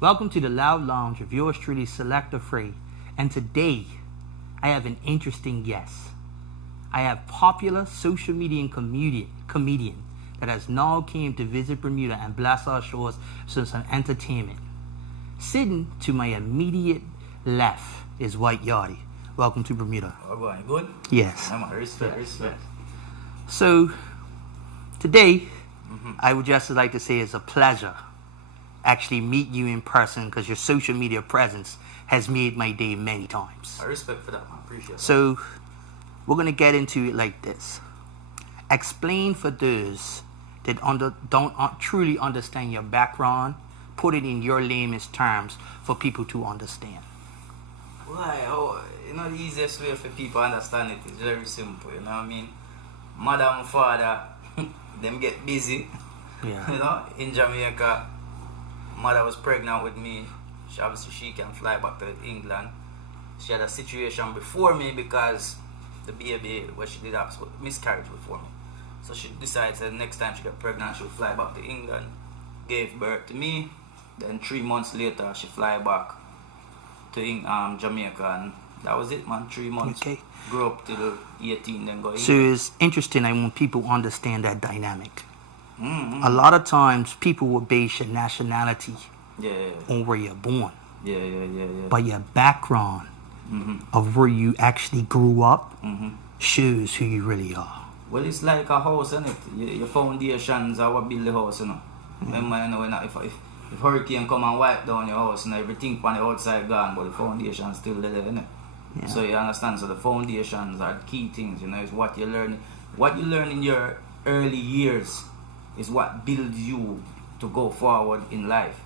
Welcome to the Loud Lounge of yours truly, Selecta Fray. And today, I have an interesting guest. I have popular social media comedian that has now came to visit Bermuda and bless our shores with some entertainment. Sitting to my immediate left is Whiteyardie. Welcome to Bermuda. Oh, boy, good? Yes. Respect. So, today, I would just like to say it's a pleasure actually meet you in person because your social media presence has made my day many times. I respect for that, man. Appreciate it. So, we're going to get into it like this. Explain for those that don't truly understand your background. Put it in your layman's terms for people to understand. Why? The easiest way for people to understand it is very simple, you know what I mean? Mother and father, them get busy. Yeah. In Jamaica, mother was pregnant with me. She can fly back to England. She had a situation before me because the baby, where she did have miscarriage before me. So she decided that next time she got pregnant, she would fly back to England. Gave birth to me. Then 3 months later, she fly back to Jamaica, and that was it, man. 3 months. Okay. Grew up till 18, then go. So it's interesting. I want people understand that dynamic. A lot of times, people will base your nationality on where you're born. Yeah. But your background of where you actually grew up shows who you really are. Well, it's like a house, isn't it? Your foundations are what build the house, you know. Remember, if hurricane come and wipe down your house, everything on the outside gone, but the foundation's still there, isn't it? Yeah. So you understand, so the foundations are the key things, it's what you learn. What you learn in your early years is what builds you to go forward in life.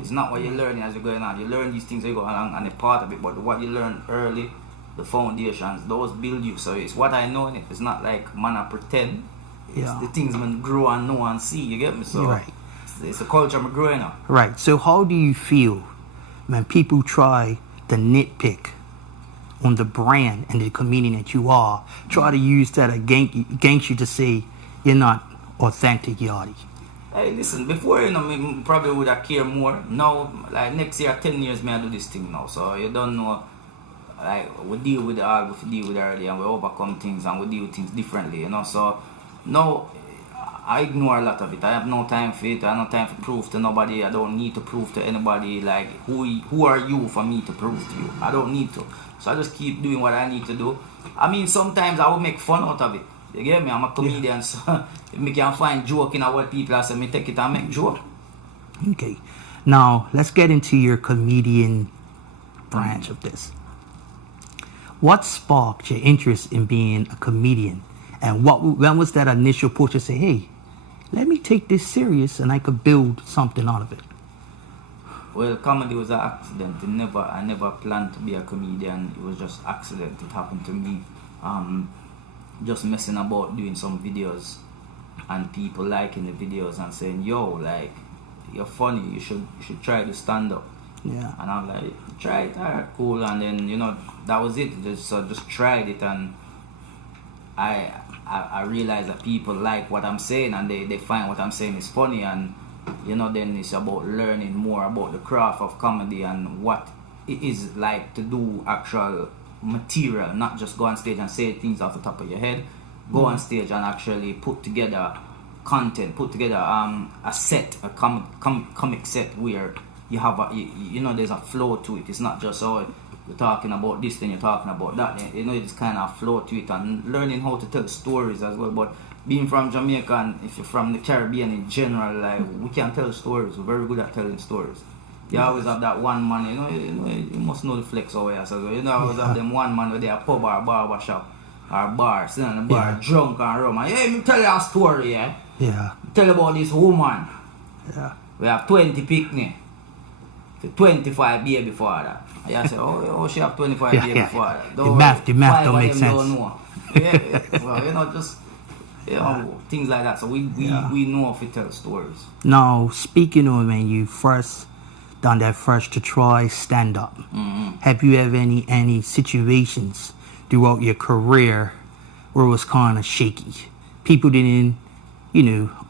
It's not what you're learning as you're going on. You learn these things as you go along and a part of it, but what you learn early, the foundations, those build you. So it's what I know in it. It's not like man I pretend. It's the things man grow and know and see, you get me? So right. It's a culture I'm growing up. Right. So how do you feel when people try to nitpick on the brand and the comedian that you are, try to use that against you to say you're not authentic Yardie? Hey, listen, before, me probably would have cared more. Now, like next year, 10 years, I do this thing now. So you don't know, like, we deal with all, we deal with early, and we overcome things, and we deal with things differently, So now, I ignore a lot of it. I have no time for it. I have no time to prove to nobody. I don't need to prove to anybody, like, who are you for me to prove to you? I don't need to. So I just keep doing what I need to do. I mean, sometimes I will make fun out of it. You get me? I'm a comedian, so if me can find joke in what people say, me take it and make joke. Okay. Now, let's get into your comedian branch of this. What sparked your interest in being a comedian? And when was that initial push to say, hey, let me take this serious and I could build something out of it? Well, comedy was an accident. I never planned to be a comedian. It was just accident. It happened to me. Just messing about doing some videos and people liking the videos and saying, yo, like, you're funny, you should try to stand up. Yeah. And I'm like, try it, alright, cool. And then, that was it. Just tried it, and I realized that people like what I'm saying and they find what I'm saying is funny, and then it's about learning more about the craft of comedy and what it is like to do actual material, not just go on stage and say things off the top of your head. Go on stage and actually put together content, put together a set, a comic set where you have there's a flow to it. It's not just you're talking about this, then you're talking about that. It's kind of flow to it, and learning how to tell stories as well. But being from Jamaica, and if you're from the Caribbean in general, like, we can tell stories. We're very good at telling stories. You always have that one man, you must know the flex over here. So, always have them one man where they are pub or barber shop or bar, sitting in the bar, drunk and rum. And, hey, me tell you a story, yeah? Yeah. Tell about this woman. Yeah. We have 20 picnic. 25 baby father. And you say, oh, she have 25 baby father. The math don't make sense. Don't know. Well, just... things like that. So we know if we tell stories. Now, speaking of when you first done that first to try stand up, have you ever any situations throughout your career where it was kind of shaky? People didn't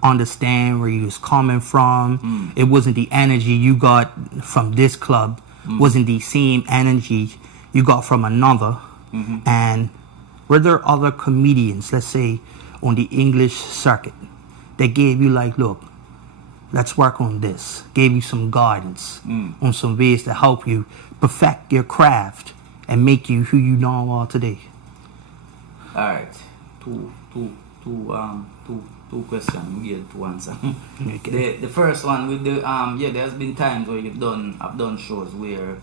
understand where you was coming from. It wasn't the energy you got from this club, wasn't the same energy you got from another. And were there other comedians, let's say, on the English circuit that gave you like, look, let's work on this, gave you some guidance on some ways to help you perfect your craft and make you who you now are today? All right, two questions. We get to answer. Okay. The first one with the there's been times where I've done shows where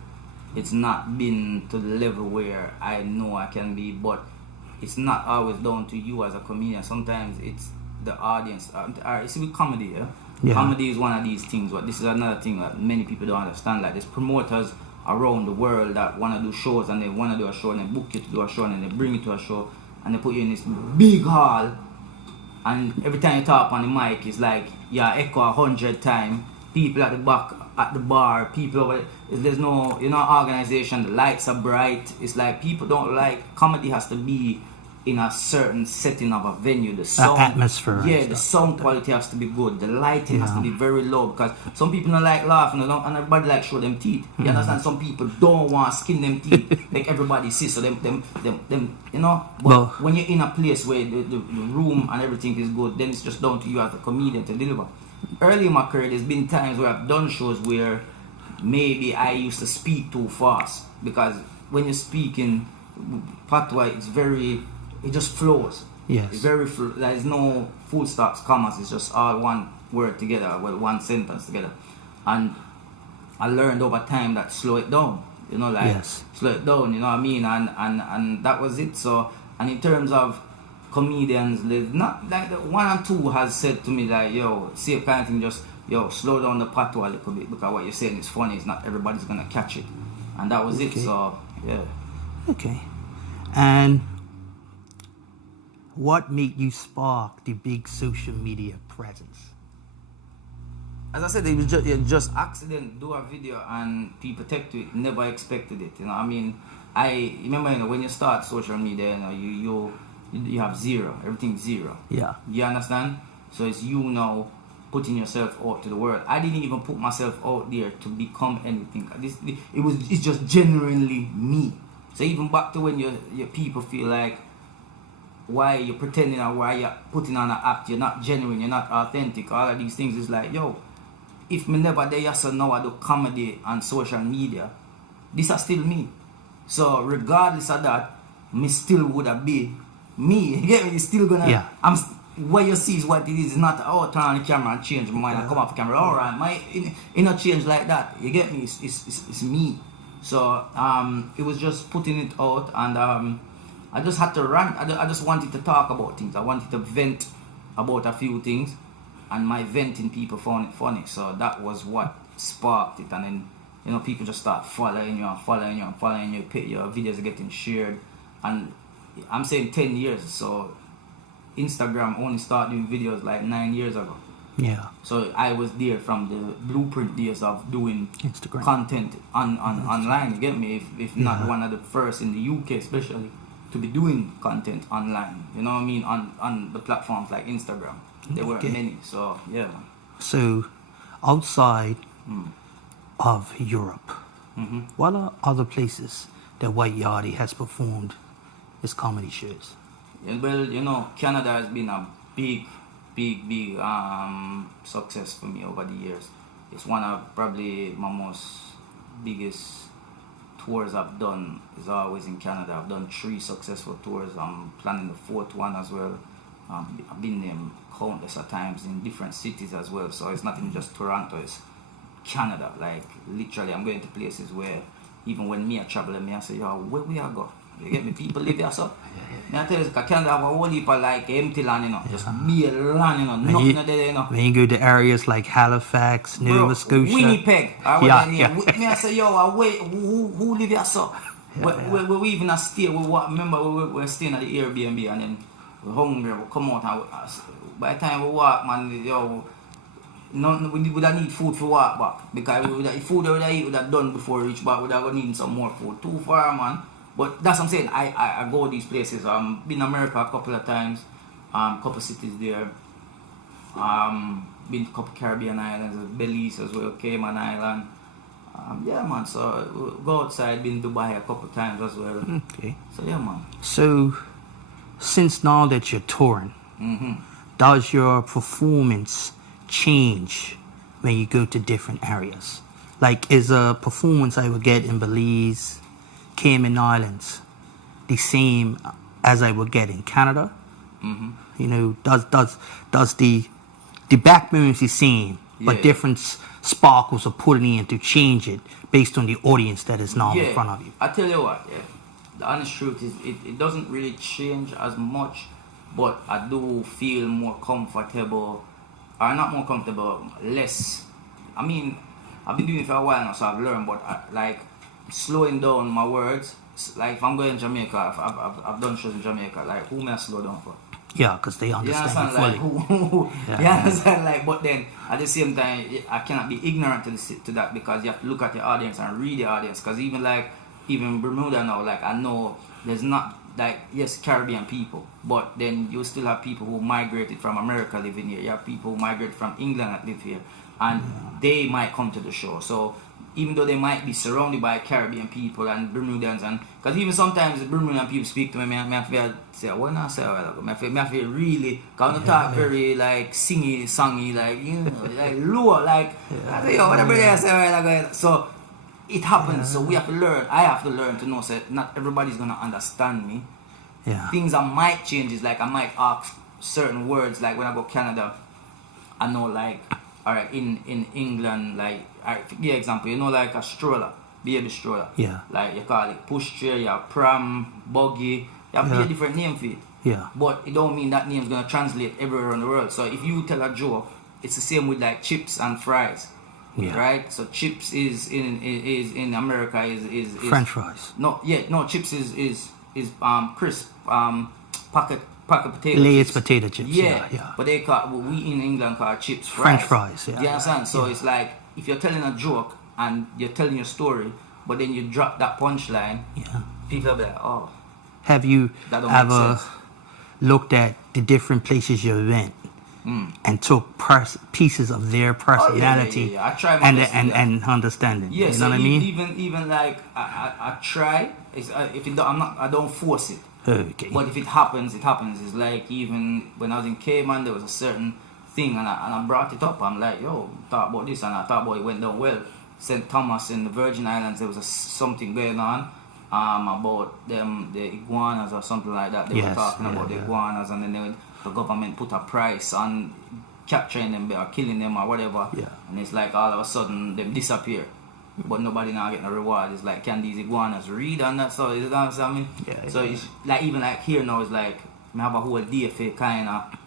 it's not been to the level where I know I can be, but it's not always down to you as a comedian. Sometimes it's the audience. Alright, see with comedy, Yeah. Comedy is one of these things, but this is another thing that many people don't understand. Like there's promoters around the world that want to do shows, and they want to do a show, and they book you to do a show, and they bring you to a show, and they put you in this big hall, and every time you talk on the mic, it's like echo 100 times. People at the back, at the bar, people over there's no organization. The lights are bright. It's like people don't like comedy. Has to be in a certain setting of a venue. The sound atmosphere. Yeah, the sound quality has to be good. The lighting has to be very low, because some people don't like laughing, and everybody like show them teeth. You understand? Some people don't want to skin them teeth like everybody sees. So them But when you're in a place where the room and everything is good, then it's just down to you as a comedian to deliver. Early in my career, there's been times where I've done shows where maybe I used to speak too fast, because when you're speaking patois, it just flows. Yes. It's very there's no full stops, commas. It's just all one word together, well, one sentence together. And I learned over time that slow it down. Yes. Slow it down. You know what I mean? And that was it. So, and in terms of comedians, there's not like the one or two has said to me like, yo, same kind of thing, just slow down the patois a little bit, because what you're saying is funny. It's not everybody's gonna catch it. And that was it. So yeah. Okay. And what made you spark the big social media presence? As I said, it was just accident. Do a video and people take to it. Never expected it. I mean, I remember when you start social media, you have zero. Everything's zero. Yeah. You understand? So it's you now putting yourself out to the world. I didn't even put myself out there to become anything. It's just genuinely me. So even back to when your people feel like, why you're pretending or why you're putting on an act, you're not genuine, you're not authentic, all of these things is like, if me never there, so now I do comedy and social media, this is still me. So regardless of that, me still would have be me. You get me? It's still gonna. Yeah. What you see is what it is. It's not turn on the camera and change my mind and come off the camera. All right, it not change like that. You get me? It's me. So it was just putting it out, and I just had to rant. I just wanted to talk about things. I wanted to vent about a few things, and my venting people found it funny. So that was what sparked it. And then people just start following you. Your videos are getting shared, and I'm saying 10 years. So Instagram only started doing videos like 9 years ago. Yeah. So I was there from the blueprint days of doing Instagram content online. You get me? If not one of the first in the UK, especially, to be doing content online. You know what I mean? On the platforms like Instagram, there were many. So yeah. So outside of Europe, what are other places that Whiteyardie has performed his comedy shows? Well, Canada has been a big success for me over the years. It's one of probably my most biggest tours I've done is always in Canada. I've done 3 successful tours. I'm planning the 4th one as well. I've been there countless of times in different cities as well. So it's not even just Toronto, it's Canada. Like literally, I'm going to places where even when me I travel, I say, where we are go? You get me? People live there, so. I tell you, Canada have a whole heap of like empty land, just bare land, nothing there, When you go to areas like Halifax, Nova Scotia, Winnipeg, me I say, who live here, so? We even stay, remember we were staying at the Airbnb, and then we're hungry, we come out, and by the time we walk, man, we would have need food for walk back, because the food we would have eat would have done before we reach back, we would have need some more food. Too far, man. But that's what I'm saying. I go these places. Been in America a couple of times, couple cities there. Been to a couple Caribbean islands, Belize as well, Cayman Island. Yeah, man. So go outside. Been Dubai a couple times as well. Okay. So yeah, man. So, since now that you're touring, does your performance change when you go to different areas? Like, is a performance I would get in Belize, Cayman Islands, the same as I would get in Canada? You know, does the backbone is the same, but different sparkles are put in to change it based on the audience that is now in front of you? I tell you what, the honest truth is it doesn't really change as much, but I do feel more comfortable, or not more comfortable, less. I mean, I've been doing it for a while now, so I've learned, but like slowing down my words. Like if I'm going to Jamaica, I've done shows in Jamaica, like who may I slow down for? Yeah, because they understand fully. You understand? Like, but then at the same time, I cannot be ignorant to that, because you have to look at the audience and read the audience. Because even Bermuda now, like I know there's not like, yes, Caribbean people, but then you still have people who migrated from America living here. You have people who migrated from England that live here, and they might come to the show. So even though they might be surrounded by Caribbean people and Bermudians, and because even sometimes the Bermudian people speak to me, I feel say, what not say a while ago? I feel really, because I talk very like songy, like, you know, like low, like, I say, yo, whatever they say a while ago. So it happens, so we have to learn, I have to learn to know that not everybody's going to understand me. Things I might change is like, I might ask certain words, like when I go Canada, I know like, alright, in England, like, alright, for example, you know, like a stroller, baby stroller. Like you call it pushchair, you have pram, buggy, you have a different name for it. But it don't mean that name's gonna translate everywhere in the world. So if you tell a joke, it's the same with like chips and fries. Right? So chips is in America is French fries. No, chips is crisp, packet potato Lay's chips. potato chips. Yeah. But they call, we in England call chips fries. French fries, You understand? So it's like, if you're telling a joke and you're telling your story, but then you drop that punchline, people will be like, oh. Have you ever looked at the different places you went and took pieces of their personality I try my best and understanding? Yeah, you so know what I mean? Even like I try. If it don't, I don't force it. Okay. But if it happens, it happens. It's like even when I was in Cayman, there was a certain thing, and I brought it up. I'm like, yo, talk about this, and I thought about it went down well. St. Thomas in the Virgin Islands, there was something going on about them, the iguanas or something like that. They were talking about the iguanas, and then the government put a price on capturing them or killing them or whatever. And it's like all of a sudden they disappear, but nobody now getting a reward. It's like, can these iguanas read on that? So you know what I mean? So it's like, even like here now, it's like I have a whole day for kind of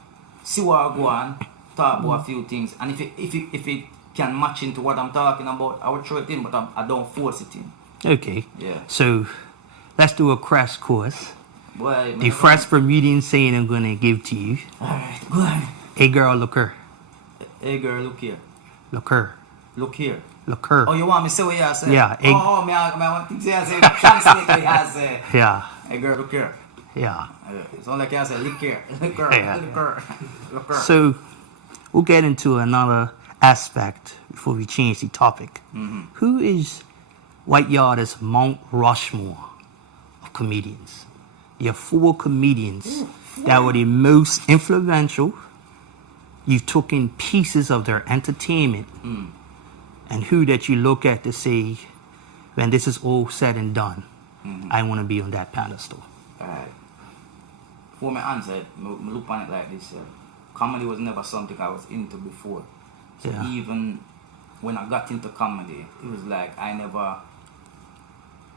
see what I go on, talk about a few things, and if it can match into what I'm talking about, I would throw it in, but I don't force it in. Okay. Yeah. So let's do a crash course. Boy, the first Bermudian saying I'm gonna give to you. Alright, go ahead. Hey girl, look her. Hey girl, look here. Look her. Look here. Look her. Oh, you want me to say what you say? Yeah. I want to say, translate what you say. Yeah. Hey girl, look here. Yeah. It's all like I say, look here. Look her. Look her. Look her. So we'll get into another aspect before we change the topic. Who is Whiteyardie's Mount Rushmore of comedians? Your 4 comedians that were the most influential. You've taken pieces of their entertainment, and who that you look at to say, when this is all said and done, I want to be on that pedestal. Alright. For my answer, I look on it like this. Comedy was never something I was into before. So even when I got into comedy, it was like I never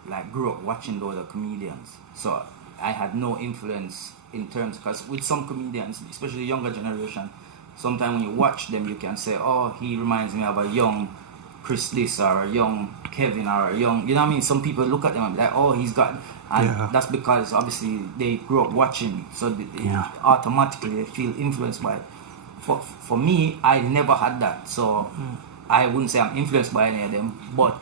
like grew up watching the other comedians. So I had no influence in terms, because with some comedians, especially the younger generation, sometimes when you watch them, you can say, oh, he reminds me of a young Chris this or a young Kevin or a young, you know what I mean? Some people look at them and be like, oh, he's got, and that's because obviously they grew up watching, so automatically they feel influenced by it. For me, I never had that, so I wouldn't say I'm influenced by any of them, but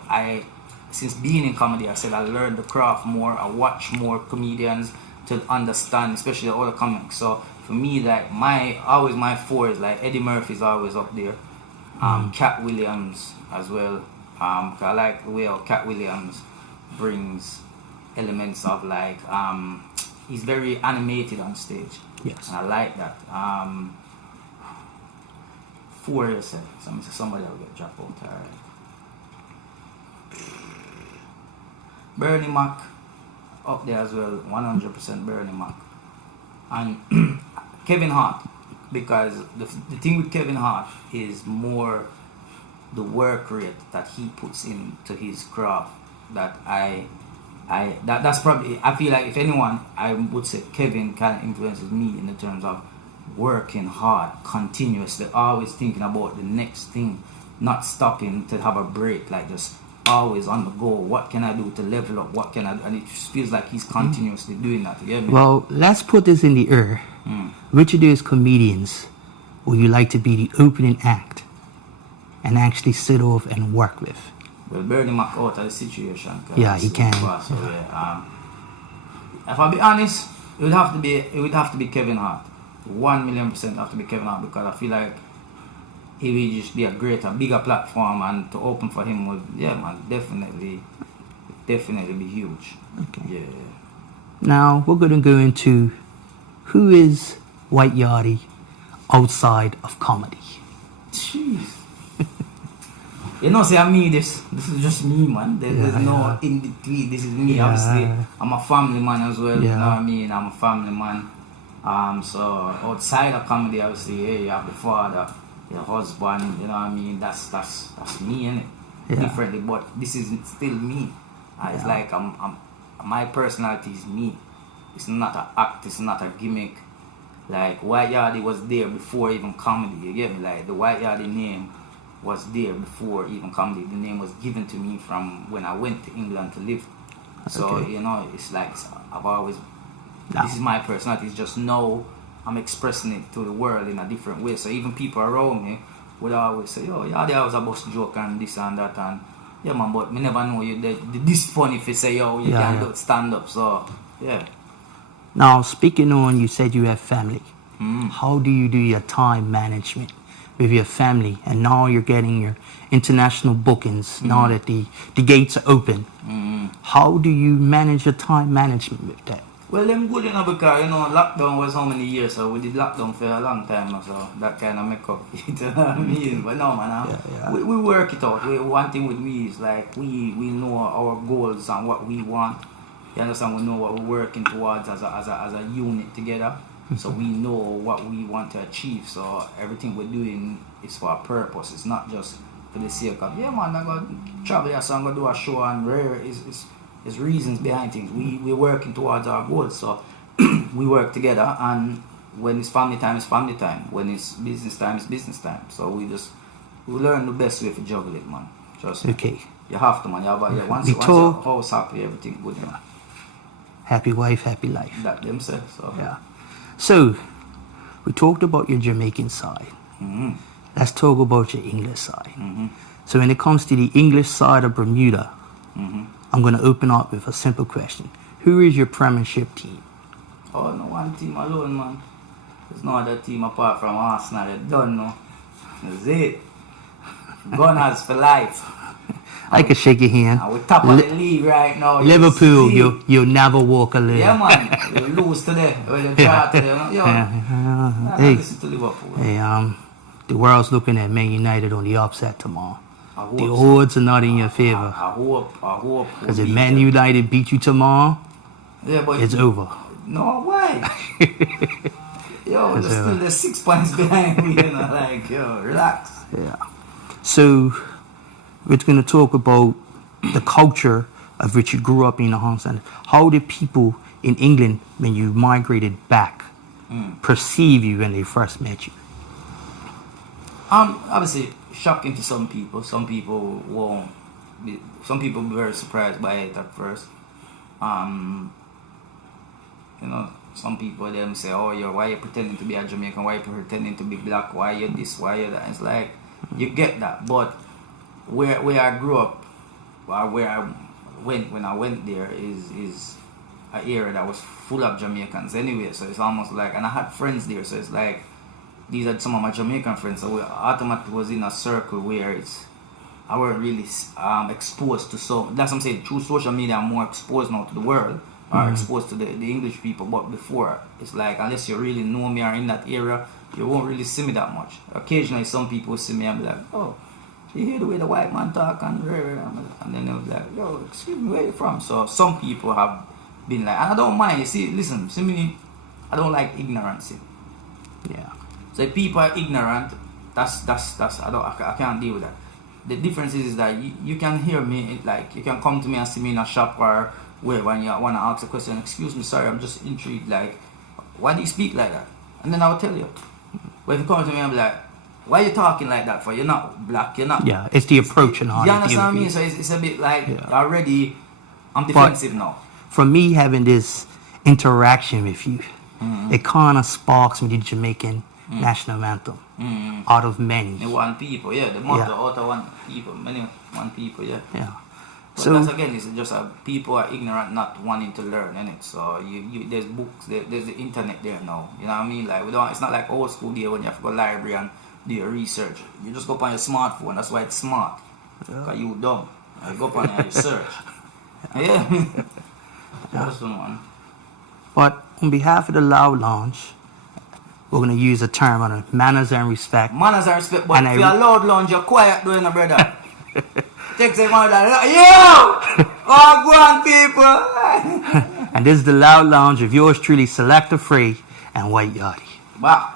since being in comedy, I said I learned the craft more, I watch more comedians to understand, especially all the comics. So for me, like my four is like Eddie Murphy's always up there. Cat Williams as well. 'Cause I like the way how Cat Williams brings elements of like he's very animated on stage. Yes. And I like that. Four you said. Somebody will get dropped out. Alright. Bernie Mac up there as well. 100% Bernie Mac. And Kevin Hart, because the thing with Kevin Hart is more the work rate that he puts into his craft that that's probably, I feel like if anyone, I would say Kevin kind of influences me in the terms of working hard continuously, always thinking about the next thing, not stopping to have a break, like just always on the go. What can I do to level up? What can I do? And it just feels like he's continuously doing that. You get me? Well, let's put this in the air. Which of those comedians would you like to be the opening act and actually sit off and work with? Well, Bernie Mac out of the situation. Yeah, he can. So, if I be honest, it would have to be Kevin Hart. 1,000,000% have to be Kevin Hart, because I feel like he will just be a bigger platform, and to open for him would, definitely be huge. Okay. Yeah. Now we're going to go into who is Whiteyardie outside of comedy. Jeez. You know, say this is just me, man. There's no in between. This is me. Yeah. Obviously, I'm a family man as well. Yeah. You know what I mean? I'm a family man. So outside of comedy, obviously, you have the father, your husband. You know what I mean? That's me, innit? Yeah. Differently, but this is still me. It's like my personality is me. It's not an act. It's not a gimmick. Like Whiteyardie was there before even comedy. You get me? Like the Whiteyardie name was there before even comedy. The name was given to me from when I went to England to live. So you know, it's like I've always. This is my personality. It's just now I'm expressing it to the world in a different way. So even people around me would always say, "Oh, yeah, there was a bus joke and this and that," and yeah, man. But me never know you. This funny if you say, "Yo, you can't do stand up." So yeah. Now, speaking on, you said you have family. How do you do your time management with your family? And now you're getting your international bookings, now that the gates are open. How do you manage your time management with that? Well, them good enough, because, you know, lockdown was how many years? So we did lockdown for a long time now, so that kind of make up, you know what I mean? But no, man, we work it out. One thing with me is like we know our goals and what we want. You understand? We know what we're working towards as a unit together. So we know what we want to achieve. So everything we're doing is for a purpose. It's not just for the sake of, yeah, man, I'm going to travel here, so I'm going to do a show, and there's reasons behind things. We're working towards our goals. So we work together, and when it's family time, it's family time. When it's business time, it's business time. So we learn the best way to juggle it, man. Trust me. Okay. You have to, man. Once your house happy, everything good, man. Happy wife, happy life. That themselves. So. Yeah. So, we talked about your Jamaican side. Let's talk about your English side. So when it comes to the English side of Bermuda, I'm going to open up with a simple question. Who is your premiership team? Oh, no one team alone, man. There's no other team apart from Arsenal. They don't know. That's it. Gunners for life. I can shake your hand. We're top of the league right now. Liverpool, you'll never walk alone. Yeah, man. You lose today. Or you draw today. Hey, listen to Liverpool. Hey, the world's looking at Man United on the upset tomorrow. The so. odds are not in your favor. I hope. Because if Man United beat you tomorrow, but it's over. No way. Yo, there's 6 points behind me. You know, like, yo, relax. Yeah. So, we're going to talk about the culture of which you grew up in the house, and how did people in England, when you migrated back, perceive you when they first met you? Obviously shocking to some people. Some people won't. Some people be very surprised by it at first. You know, some people them say, "Oh, why you pretending to be a Jamaican? Why you pretending to be black? Why you this? Why you that?" It's like you get that, but where I grew up, or where I went when I went there is an area that was full of Jamaicans anyway, so it's almost like, and I had friends there, so it's like, these are some of my Jamaican friends, so we automatically was in a circle where I weren't really exposed to, so that's what I'm saying, through social media I'm more exposed now to the world, or exposed to the English people, but before, it's like, unless you really know me or in that area, you won't really see me that much. Occasionally some people see me and be like, oh, you hear the way the white man talk, and then they'll be like, yo, excuse me, where you from? So some people have been like, and I don't mind, you see, listen, see me, I don't like ignorance. Yeah. So if people are ignorant, that's I can't deal with that. The difference is that you can hear me, like you can come to me and see me in a shop or where when you want to ask a question, excuse me, sorry, I'm just intrigued, like, why do you speak like that? And then I'll tell you. But if you come to me and be like, why are you talking like that for? You're not black, you're not. Yeah, it's the approach and how you you understand deal me? with So it's a bit like already I'm defensive now. For me, having this interaction with you, it kind of sparks me the Jamaican national anthem out of many. The one people, yeah, the motto out of one people, one people, yeah. Yeah. But So that's again, it's just people are ignorant, not wanting to learn, innit? So there's books, there's the internet there now. You know what I mean? Like it's not like old school day when you have to go to the library and do your research. You just go up on your smartphone. That's why it's smart. Cause you dumb. You go up on your search. Yeah. That's the one. but on behalf of the Loud Lounge, we're going to use a term on it, manners and respect. Manners and respect, but And if you're loud lounge, you're quiet doing it, brother. Take some of that. Yo! Oh, go on, people! And this is the Loud Lounge of yours truly, Selecta Fray and Whiteyardie. Bah.